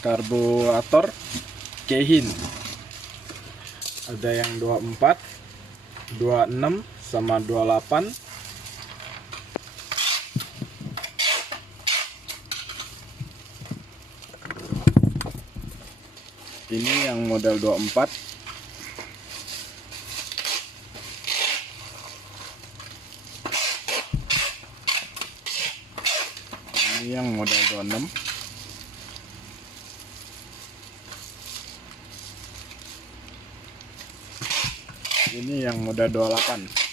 karburator Keihin. Ada yang 24, 26 sama 28. Ini yang model 24. Ini yang model 26. Ini yang model 28.